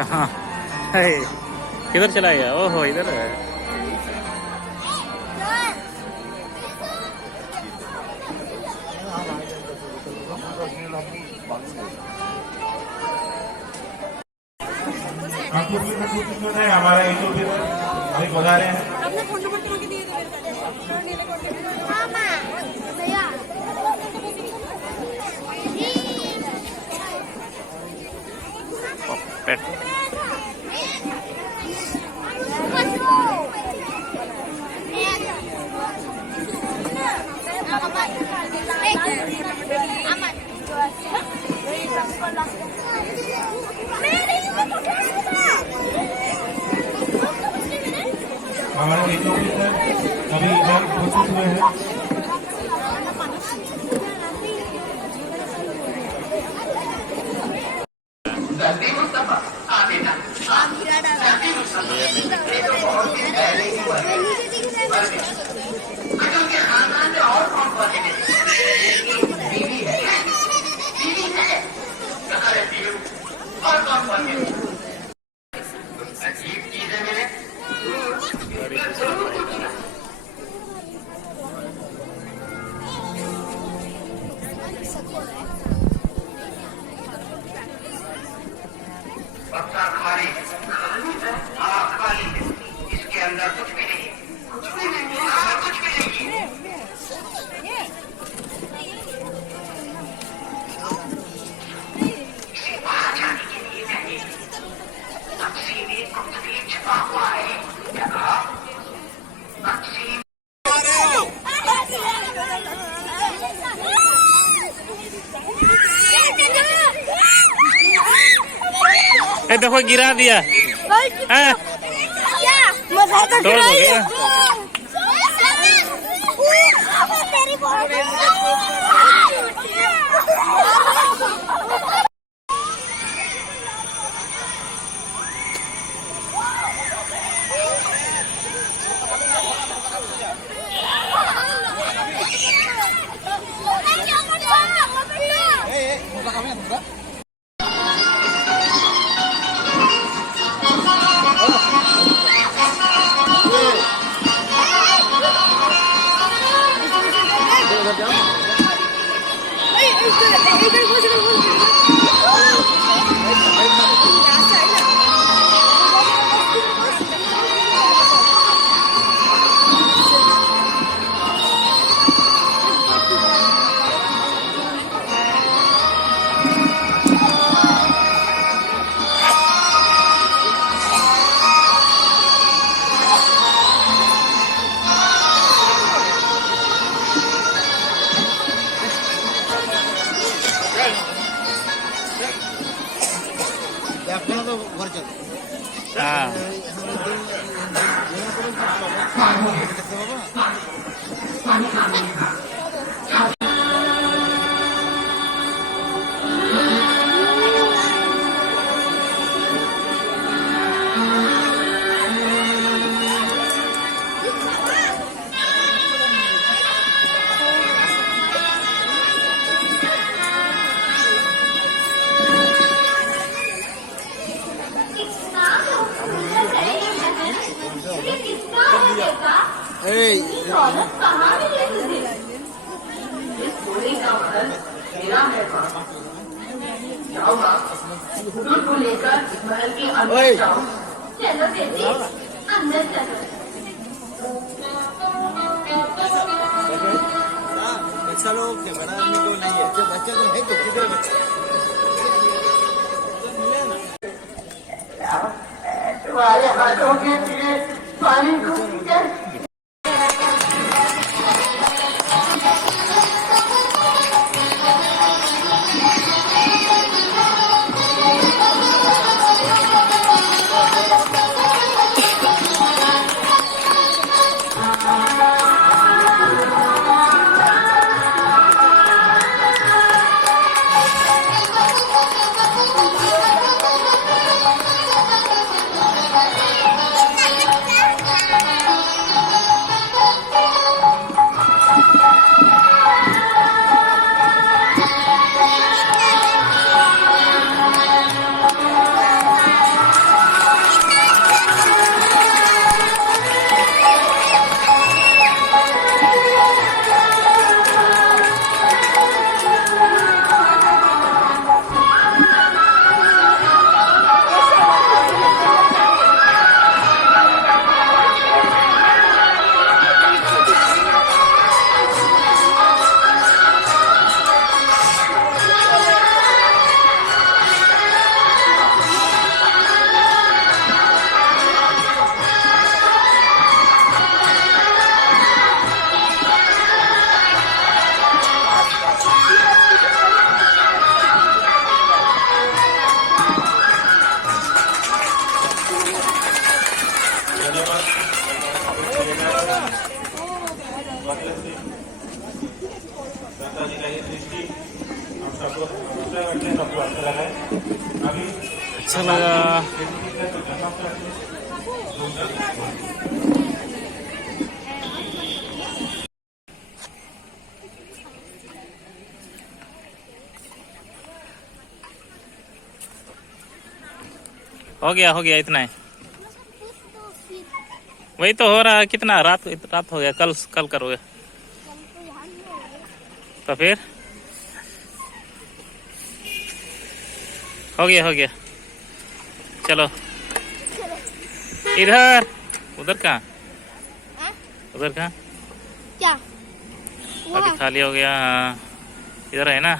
कहाँ है? किधर चला गया? ओहो इधर है। हमारा यूट्यूब अभी बता रहे हैं। हमारे अभी इधर कोशिश में है। इसके अंदर कुछ भी नहीं, कुछ भी नहीं, कुछ भी नहीं। इसे बाहर जाने के लिए मैंने नक्शे में कुछ भी छुपा हुआ है। नक्शे देखो गिरा दिया। तोड़ हो गया। दूध को लेकर महल के अंदर जाओ। चलो बेटी, अंदर चलो। बच्चा लोग थे, बड़ा आदमी को नहीं है। जब बच्चे को है तो किधर बच्चा? तुम्हारे हाथों के लिए पानी को अच्छा लगा है अभी अच्छा लगा। हो गया इतना है। वही तो हो रहा है, कितना रात रात हो गया, कल करोगे तो फिर हो गया। चलो इधर, उधर कहाँ, उधर कहाँ, क्या अभी खाली हो गया। हाँ, इधर है ना।